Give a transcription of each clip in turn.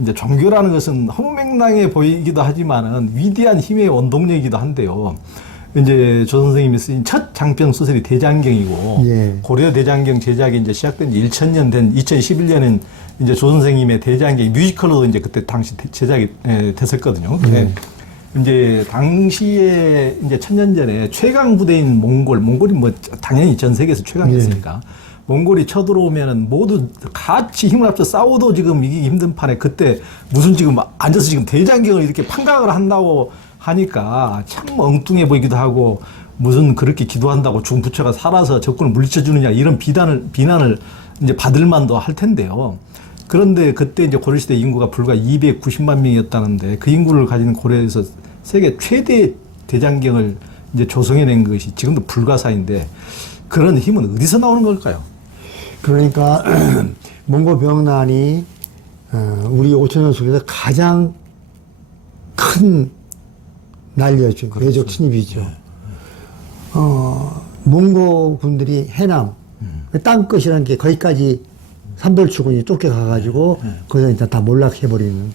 이제 종교라는 것은 허무맹랑해 보이기도 하지만은 위대한 힘의 원동력이기도 한데요. 이제 조 선생님이 쓰인 첫 장편 소설이 대장경이고 예. 고려 대장경 제작이 이제 시작된 지 1000년 된 2011년엔 이제 조 선생님의 대장경이 뮤지컬로 이제 그때 당시 대- 제작이 에, 됐었거든요. 근데 이제 당시에 이제 천년 전에 최강 부대인 몽골, 몽골이 뭐 당연히 전 세계에서 최강이었으니까 몽골이 쳐들어오면은 모두 같이 힘을 합쳐 싸워도 지금 이기기 힘든 판에 그때 무슨 지금 앉아서 지금 대장경을 이렇게 판각을 한다고 하니까 참 엉뚱해 보이기도 하고 무슨 그렇게 기도한다고 죽은 부처가 살아서 적군을 물리쳐 주느냐 이런 비난을 비난을 이제 받을 만도 할 텐데요. 그런데 그때 이제 고려시대 인구가 불과 290만 명이었다는데 그 인구를 가진 고려에서 세계 최대 대장경을 이제 조성해낸 것이 지금도 불가사인데 그런 힘은 어디서 나오는 걸까요? 그러니까 몽고 병난이 어, 우리 5천 년 속에서 가장 큰 난리였죠. 외적 침입이죠. 어, 몽고 군들이 해남 그 땅끝이라는 게 거기까지 삼별주군이 쫓겨가가지고 거기서 일단 다 몰락해버리는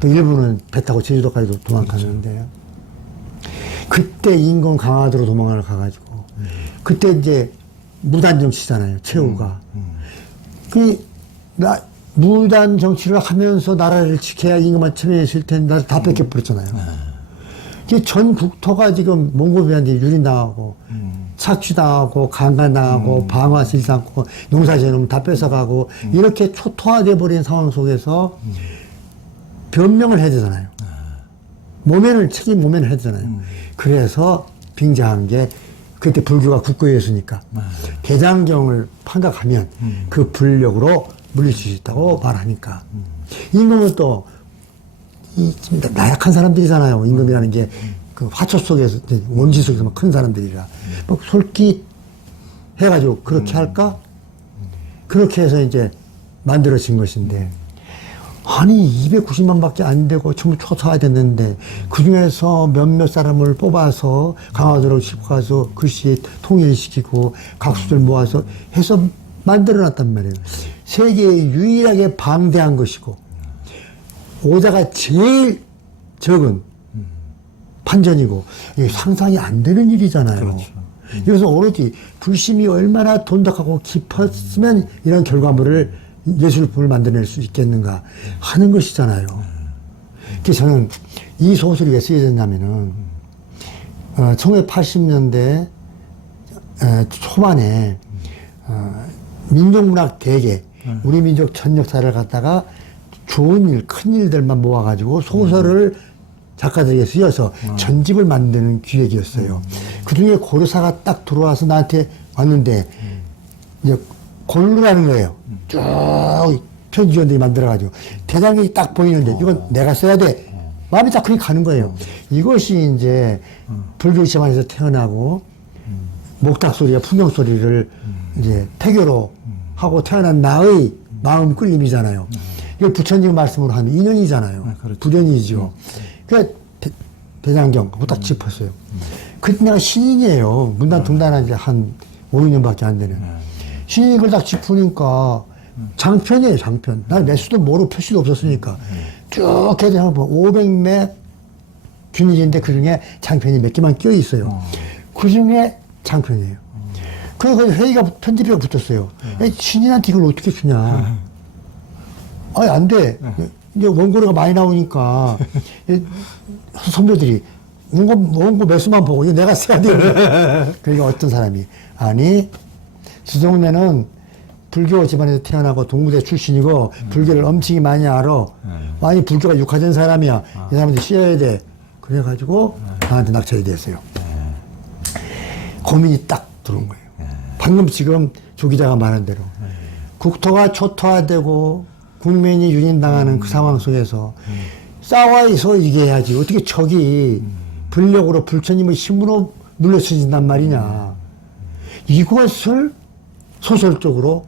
또 일부는 배 타고 제주도까지도 도망갔는데 그때 인근 강화도로 도망을 가가지고 그때 이제 무단 정치잖아요. 최후가. 그, 나, 무단 정치를 하면서 나라를 지켜야 임금만 참여했을 텐데 나를 다 뺏겨버렸잖아요. 이게 전 국토가 지금 몽골비한테 유린당하고, 착취당하고, 강간당하고, 방화실상고, 농사지어놓으면 다 뺏어가고, 이렇게 초토화돼 버린 상황 속에서 변명을 해야 되잖아요. 모면을, 책임 모면을 해야 되잖아요. 그래서 빙자한 게, 그때 불교가 국고였으니까, 대장경을 판각하면 그 불력으로 물리칠 수 있다고 말하니까. 임금은 또, 이, 좀 나약한 사람들이잖아요. 임금이라는 게, 그 화초 속에서, 원지 속에서 큰 사람들이라. 뭐, 솔깃 해가지고, 그렇게 할까? 그렇게 해서 이제 만들어진 것인데, 아니 290만 밖에 안 되고 전부 초토화 됐는데 그 중에서 몇몇 사람을 뽑아서 강화도로 싣고 가서 글씨 통일시키고 각수들 모아서 해서 만들어놨단 말이에요. 세계에 유일하게 방대한 것이고 오자가 제일 적은 판전이고 이게 상상이 안 되는 일이잖아요. 그래서 오로지 불심이 얼마나 돈독하고 깊었으면 이런 결과물을 예술품을 만들어낼 수 있겠는가 하는 것이잖아요. 그래서 저는 이 소설이 왜 쓰여졌냐면은 어, 1980년대 초반에 어, 민족문학 대계 우리 민족 전 역사를 갖다가 좋은 일, 큰 일들만 모아가지고 소설을 작가들에게 쓰여서 전집을 만드는 기획이었어요. 그 중에 고려사가 딱 들어와서 나한테 왔는데, 이제 골루라는 거예요. 쭉 편지위원들이 만들어가지고. 대장이 딱 보이는데, 이건 내가 써야 돼. 마음이 딱 그렇게 가는 거예요. 이것이 이제 불교 시반에서 태어나고, 목탁 소리와 풍경 소리를 이제 태교로 하고 태어난 나의 마음 끌림이잖아요. 이걸 부처님 말씀으로 하면 인연이잖아요. 불연이죠. 그 대장경 그거 딱 짚었어요. 그때 내가 신인이에요. 문단 등단한 지 한 5, 6년밖에 안 되는. 그걸 딱 짚으니까 장편이에요, 장편. 난 매수도 모르고 표시도 없었으니까. 쭉 해서 한번 500매 균일인데 그 중에 장편이 몇 개만 껴 있어요. 그 중에 장편이에요. 그래서 회의가, 편집비가 붙었어요. 야, 신인한테 이걸 어떻게 주냐. 아니, 안 돼. 이제 원고료가 많이 나오니까, 이 선배들이, 원고, 원고 매수만 보고, 이거 내가 써야 돼. 그러니까 어떤 사람이, 아니, 주동래는 불교 집안에서 태어나고 동무대 출신이고, 불교를 엄청이 많이 알아. 많이 불교가 육화된 사람이야. 이 사람한테 씌어야 돼. 그래가지고, 나한테 낙찰이 됐어요. 고민이 딱 들어온 거예요. 방금 지금 조 기자가 말한 대로 국토가 초토화되고 국민이 유린당하는 그 상황 속에서 싸워서 이겨야지 어떻게 적이 불력으로 불처님의 힘으로 물려쳐진단 말이냐. 이것을 소설적으로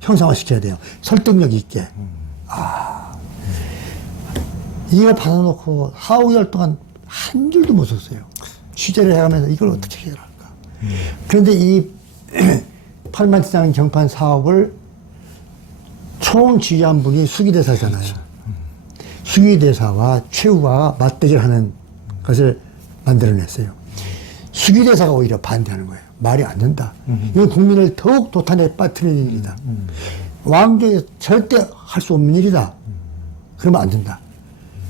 형상화시켜야 돼요. 설득력 있게. 아. 이걸 받아놓고 4, 5개월 동안 한 줄도 못 썼어요. 취재를 해가면서 이걸 어떻게 해야 할까. 그런데 이 8만지장 경판 사업을 총 지휘한 분이 수기대사잖아요. 수기대사와 최후가 맞대결 하는 것을 만들어냈어요. 수기대사가 오히려 반대하는 거예요. 말이 안 된다. 이건 국민을 더욱 도탄에 빠뜨리는 일이다. 왕조에 절대 할 수 없는 일이다. 그러면 안 된다.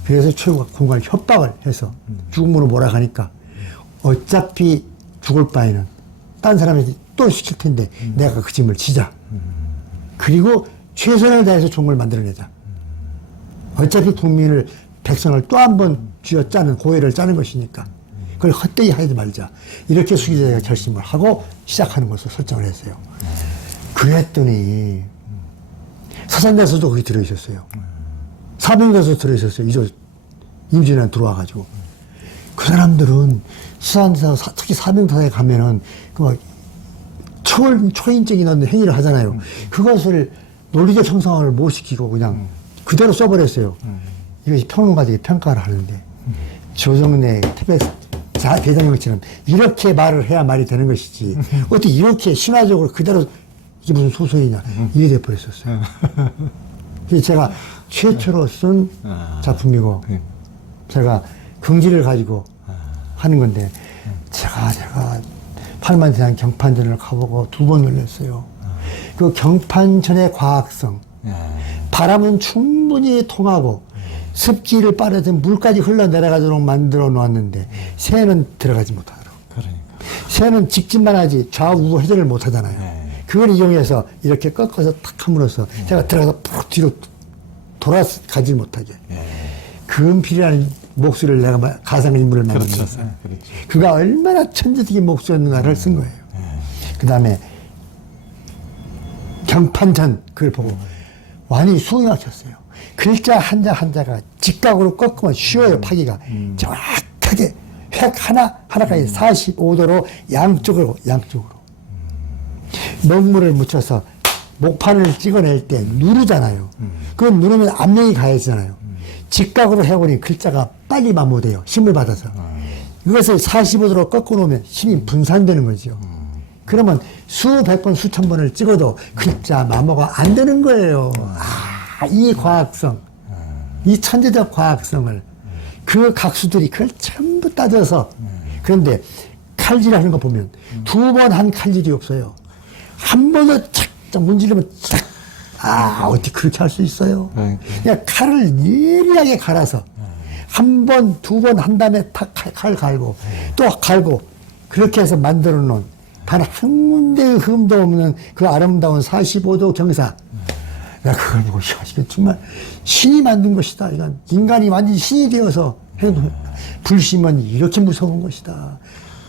그래서 최후가 공갈 협박을 해서 죽음으로 몰아가니까 어차피 죽을 바에는 딴 사람이 또 시킬 텐데 내가 그 짐을 지자. 그리고 최선을 다해서 종을 만들어내자. 어차피 국민을 백성을 또 한 번 쥐어 짜는 고해를 짜는 것이니까 그걸 헛되이 하지 말자. 이렇게 수기대가 결심을 하고 시작하는 것을 설정을 했어요. 그랬더니 사산대에서도 거기 들어있었어요. 사병대에서 들어있었어요. 이조 임진왜란 들어와가지고 그 사람들은 수산사 특히 사병사에 가면은 그막 초월 초인적인 어떤 행위를 하잖아요. 그것을 논리적 형성을 못 시키고 그냥 그대로 써버렸어요. 이것이 평론가들이 평가를 하는데 조정래 태백 자 대통령처럼 이렇게 말을 해야 말이 되는 것이지. 어떻게 이렇게 신화적으로 그대로 이게 무슨 소설이냐. 이래 돼 버렸었어요. 그래서 제가 최초로 쓴 작품이고 제가 긍지를 가지고 하는 건데 제가 제가 팔만 대한 경판전을 가보고 두 번 놀랐어요. 그 경판전의 과학성, 바람은 충분히 통하고 습기를 빨아서 물까지 흘러내려가도록 만들어 놓았는데 새는 들어가지 못하더라고. 그러니까. 새는 직진만 하지 좌우 회전을 못 하잖아요. 네. 그걸 이용해서 이렇게 꺾어서 탁 함으로써 제가 들어가서 푹 뒤로 돌아가지 못하게. 금필이라는 목소리를 내가 마- 가상인물을 만든 그렇죠. 거예요. 그렇죠. 그가 얼마나 천재적인 목소리였는가를 쓴 거예요. 그 다음에 경판전 그걸 보고 완전히 숨이 막혔어요. 글자 한자 한자가 직각으로 꺾으면 쉬워요, 파기가. 정확하게 획 하나, 하나까지 45도로 양쪽으로, 양쪽으로. 먹물을 묻혀서 목판을 찍어낼 때 누르잖아요. 그건 누르면 압력이 가해지잖아요. 직각으로 해보니 글자가 빨리 마모돼요. 힘을 받아서. 이것을 45도로 꺾어 놓으면 힘이 분산되는 거죠. 그러면 수백 번, 수천 번을 찍어도 글자 마모가 안 되는 거예요. 아, 이 과학성, 이 천재적 과학성을 그 각수들이 그걸 전부 따져서 그런데 칼질 하는 거 보면 두 번 한 칼질이 없어요. 한 번에 착 문지르면 착. 아, 어떻게 그렇게 할 수 있어요? 네. 그냥 칼을 예리하게 갈아서 한 번, 두 번 한 다음에 탁 칼, 칼 갈고 또 갈고 그렇게 해서 만들어 놓은 단 한 군데의 흠도 없는 그 아름다운 45도 경사. 내가 그걸 보고, 야, 이게 정말 신이 만든 것이다. 이건 인간이 완전히 신이 되어서 해도 불심은 이렇게 무서운 것이다.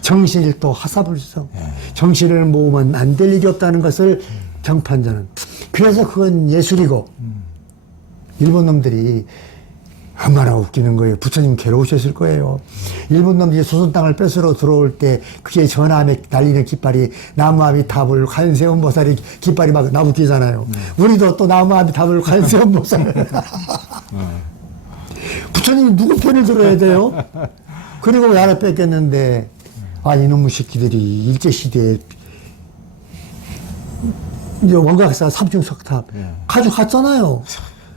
정신일 또 하사불성. 정신을 모으면 안 될 일이 없다는 것을 경판자는. 그래서 그건 예술이고, 일본 놈들이 얼마나 웃기는 거예요. 부처님 괴로우셨을 거예요. 일본 놈들이 조선 땅을 뺏으러 들어올 때 그게 전함에 달리는 깃발이 나무아미타불 관세음 보살이 깃발이 막 나부뛰잖아요. 우리도 또 나무아미타불 관세음 보살. 부처님이 누구 편을 들어야 돼요? 그리고 왜 하나 뺏겼는데 아 이놈의 새끼들이 일제시대에 이제 원각사 삼중석탑 가져갔잖아요.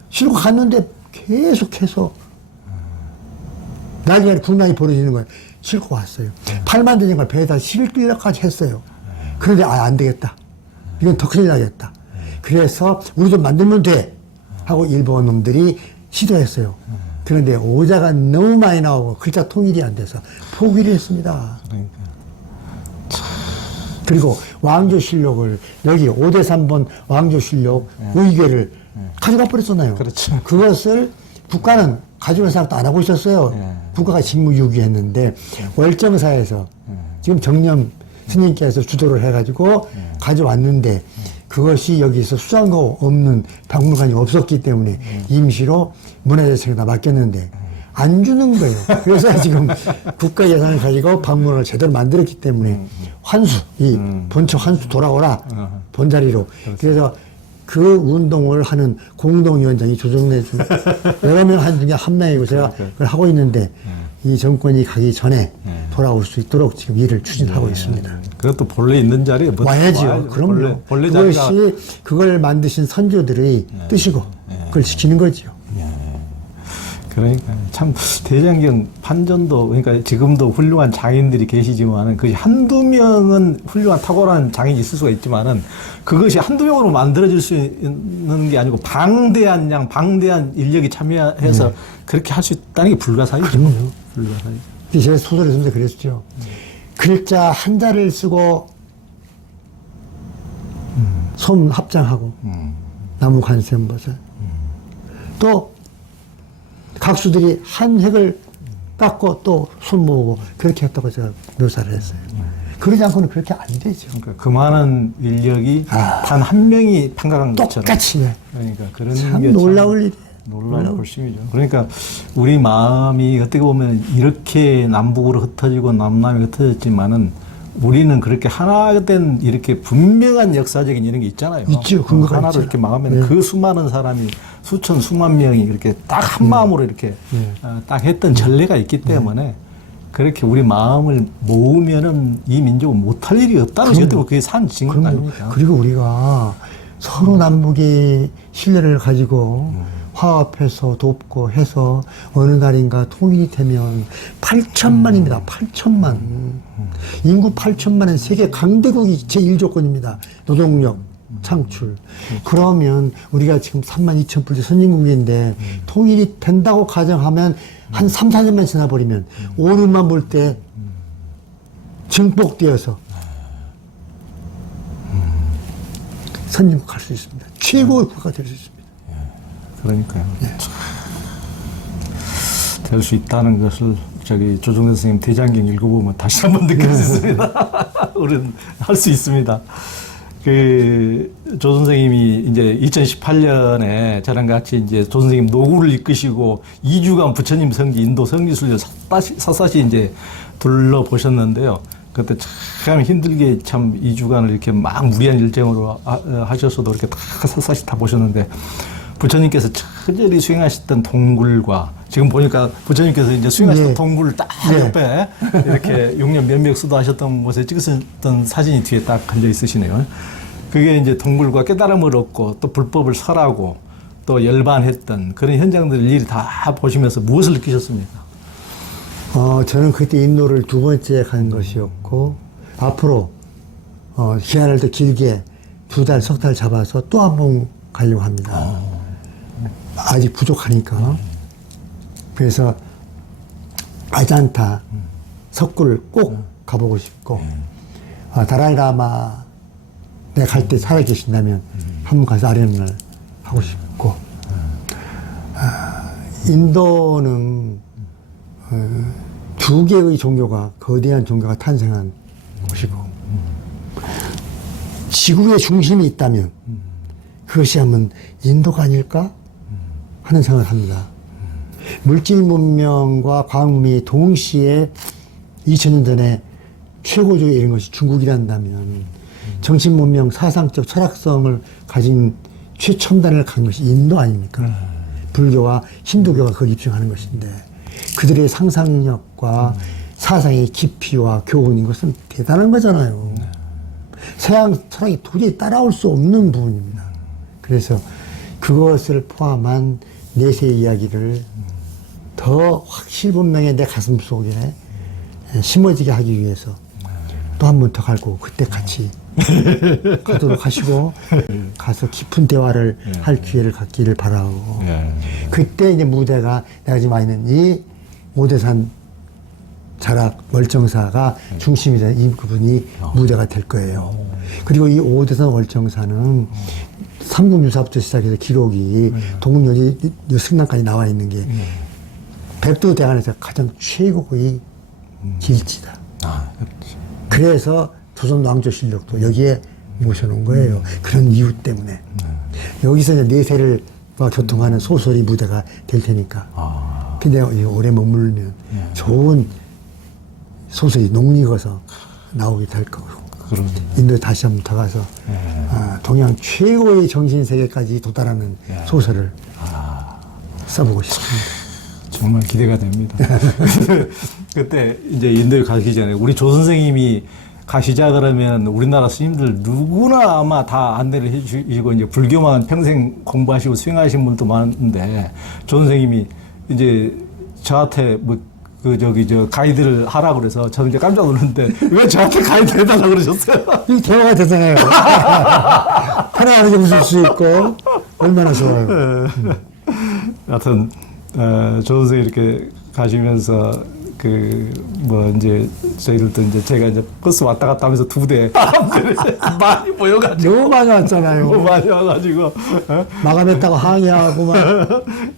실고 갔는데 계속해서 나중에 분란이 벌어지는 거예요. 실고 왔어요. 팔만 되는 걸 배에다 실기까지 했어요. 그런데 아 안 되겠다. 이건 더 큰일 나겠다. 그래서 우리 좀 만들면 돼 하고 일본 놈들이 시도했어요. 그런데 오자가 너무 많이 나오고 글자 통일이 안 돼서 포기를 했습니다. 그러니까. 그리고 왕조실록을 여기 5대 3번 왕조실록 의궤를 가져가 버렸잖아요. 그렇죠. 그것을 국가는 가져갈 생각도 안 하고 있었어요. 예. 국가가 직무유기했는데 월정사에서 지금 정념 스님께서 주도를 해가지고 가져왔는데 그것이 여기서 수장가 없는 박물관이 없었기 때문에 임시로 문화재청에다 맡겼는데 안 주는 거예요. 그래서 지금 국가 예산을 가지고 박물관을 제대로 만들었기 때문에 환수, 이 본청 환수 돌아오라 본자리로. 그래서 그 운동을 하는 공동위원장이 조정래 중 여러 명 한 중에 한 명이고 제가 그걸 하고 있는데 이 정권이 가기 전에 돌아올 수 있도록 지금 일을 추진하고 있습니다. 그것도 본래 있는 자리에 뭐 와야지요. 와야죠. 그럼요. 본래, 본래 그것이 그걸 만드신 선조들의 뜻이고 그걸 지키는 거지요. 그러니까 참 대장경 판전도 그러니까 지금도 훌륭한 장인들이 계시지만은 그 한두 명은 훌륭한 탁월한 장인이 있을 수가 있지만은 그것이 한두 명으로 만들어질 수 있는 게 아니고 방대한 양 방대한 인력이 참여해서 그렇게 할 수 있다는 게 불가사의죠. 불가사의. 이제 제가 소설에 쓰면서 그랬죠. 글자 한 자를 쓰고 손 합장하고 나무 관세음버섯 또 각수들이 한 획을 깎고 또 손 모으고 그렇게 했다고 제가 묘사를 했어요. 그러지 않고는 그렇게 안 되죠. 그러니까 그 많은 인력이 단한 명이 판가간 것처럼 똑같이 네. 그러니까 그런 참 게 놀라울 일이에요. 놀라운 볼심이죠. 그러니까 우리 마음이 어떻게 보면 이렇게 남북으로 흩어지고 남남이 흩어졌지만은 우리는 그렇게 하나 된 이렇게 분명한 역사적인 이런 게 있잖아요. 있죠. 근거가 하나로 있죠. 이렇게 막으면 네. 그 수많은 사람이 수천 수만 명이 이렇게 딱 한 마음으로 이렇게 네. 어, 딱 했던 전례가 있기 때문에 그렇게 우리 마음을 모으면은 이 민족은 못할 일이 없다는 어떻게 그게 산 증거. 아닙니까? 그리고 우리가 서로 남북이 신뢰를 가지고 화합해서 돕고 해서 어느 날인가 통일이 되면 8천만입니다. 8천만. 인구 8천만은 세계 강대국이 제1조건입니다. 노동력 창출. 그러면 우리가 지금 3만 2천 불 선진국인데 통일이 된다고 가정하면 한 3, 4년만 지나버리면 오름만 볼 때 증폭되어서 선진국 갈 수 있습니다. 최고의 국가가 될 수 있습니다. 그러니까요. 될수 있다는 것을 저기 조정래 선생님 대장경 읽어보면 다시 한 번 느낄 수 있습니다. 우리는 할 수 있습니다. 그, 조 선생님이 이제 2018년에 저랑 같이 이제 조 선생님 노구를 이끄시고 2주간 부처님 성지, 인도 성지순례 샅샅이, 이제 둘러보셨는데요. 그때 참 힘들게 참 2주간을 이렇게 막 무리한 일정으로 하- 어, 하셔서도 이렇게 다 샅샅이 다 보셨는데 부처님께서 처절히 수행하셨던 동굴과 지금 보니까 부처님께서 이제 수행하셨던 네. 동굴을 딱 네. 옆에 이렇게 용년 면mek 수도하셨던 곳에 찍으셨던 사진이 뒤에 딱 걸려 있으시네요. 그게 이제 동굴과 깨달음을 얻고 또 불법을 설하고 또 열반했던 그런 현장들을 일일이 다 보시면서 무엇을 느끼셨습니까? 어, 저는 그때 인도를 두 번째 간 것이었고, 앞으로, 어, 기한을 더 길게 두 달, 석 달 잡아서 또 한 번 가려고 합니다. 아 직 부족하니까. 그래서 아잔타, 석굴을 꼭 가보고 싶고, 아, 다라이라마, 내가 갈 때 살아계신다면 한번 가서 아련을 하고 싶고, 아, 인도는 두 개의 종교가 거대한 종교가 탄생한 곳이고 지구의 중심이 있다면 그것이 하면 인도가 아닐까 하는 생각을 합니다. 물질 문명과 과학 문명이 동시에 2000년 전에 최고조에 이른 것이 중국이란다면 정신 문명, 사상적 철학성을 가진 최첨단을 간 것이 인도 아닙니까? 불교와 힌두교가 그걸 입증하는 것인데 그들의 상상력과 사상의 깊이와 교훈 이것은 대단한 거잖아요. 서양 철학이 도저히 따라올 수 없는 부분입니다. 그래서 그것을 포함한 내세 이야기를 더 확실분명히 내 가슴 속에 심어지게 하기 위해서 또 한 번 더 갈고 그때 같이 가도록 하시고 가서 깊은 대화를 할 기회를 갖기를 바라고. 그때 이제 무대가 내가 지금 와 있는 이 오대산 자락 멀정사가 중심이 된이 그분이 무대가 될 거예요. 그리고 이 오대산 월정사는 삼국 유사부터 시작해서 기록이 동국연이 승남까지 나와 있는 게 백두 대간에서 가장 최고의 길지다. 아. 그래서 조선 왕조실록도 여기에 모셔놓은 거예요. 그런 이유 때문에. 여기서 이제 내세를 와 교통하는 소설이 무대가 될 테니까. 아, 근데 이 오래 머물면 좋은 소설이 녹익어서 나오게 될 거고. 그런. 인도에 다시 한번 더 가서 아, 동양 최고의 정신 세계까지 도달하는 소설을 써보고 싶습니다. 정말 기대가 됩니다. 그때 이제 인도에 가기 전에 우리 조 선생님이 가시자 그러면 우리나라 스님들 누구나 아마 다 안내를 해주시고 이제 불교만 평생 공부하시고 수행하신 분도 많은데 조 선생님이 이제 저한테 뭐 그 저기 저 가이드를 하라 그래서 저는 이제 깜짝 놀랐는데 왜 저한테 가이드 해달라 그러셨어요? 이 대화가 되잖아요. 편안하게 웃을 수 있고 얼마나 좋아요. 하여튼 어, 조 선생 이렇게 가시면서 그 뭐 이제 저희를 또 이제 제가 이제 버스 왔다 갔다 하면서 두 대 많이 모여가지고 너무 많이 왔잖아요. 많이 와가지고 어? 마감했다고 항의하고 막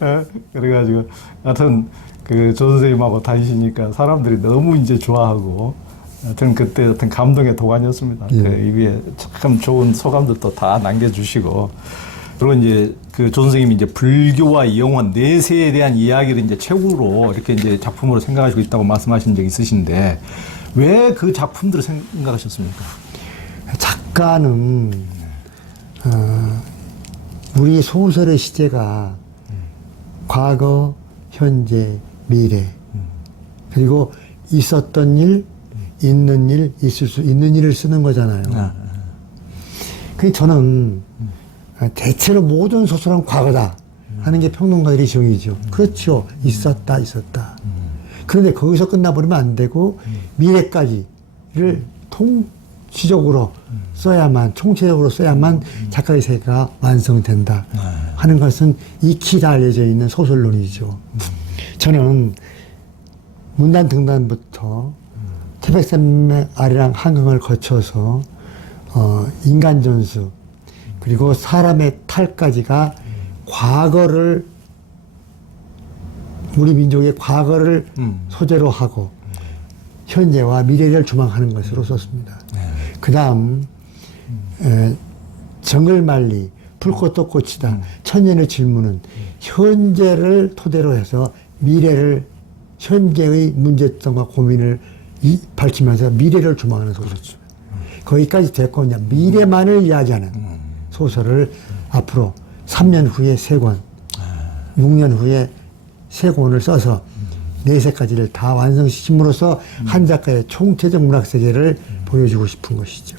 예, 그래가지고 하여튼 그 조 선생님하고 다니시니까 사람들이 너무 이제 좋아하고 하여튼 그때 어떤 감동의 도가니였습니다. 예. 그 이후에 참 좋은 소감들도 다 남겨주시고 그리고 이제 그조 선생님이 이제 불교와 영원 내세에 대한 이야기를 이제 최고로 이렇게 이제 작품으로 생각하시고 있다고 말씀하신 적이 있으신데 왜 그 작품들을 생각하셨습니까? 작가는 어, 우리 소설의 시제가 과거, 현재, 미래 그리고 있었던 일, 있는 일, 있을 수 있는 일을 쓰는 거잖아요. 아, 그 저는 대체로 모든 소설은 과거다 하는 게 평론가들의 정의죠. 그렇죠. 있었다, 있었다. 그런데 거기서 끝나버리면 안 되고 미래까지를 통치적으로 써야만, 총체적으로 써야만 작가의 세계가 완성된다 하는 것은 익히 다 알려져 있는 소설론이죠. 저는 문단 등단부터 태백산맥 아리랑 한강을 거쳐서 어, 인간 전수 그리고 사람의 탈까지가 과거를 우리 민족의 과거를 음. 소재로 하고 현재와 미래를 조망하는 것으로 썼습니다. 그 다음 정글만리 불꽃도 꽃이다 천년의 질문은 현재를 토대로 해서 미래를 현재의 문제점과 고민을 이- 밝히면서 미래를 조망하는 소설입니다. 거기까지 됐고 이제 미래만을 이야기하는 소설을 앞으로 3년 후에 세 권, 6년 후에 세 권을 써서 네 세까지를 다 완성시킴으로써 한 작가의 총체적 문학 세계를 보여주고 싶은 것이죠.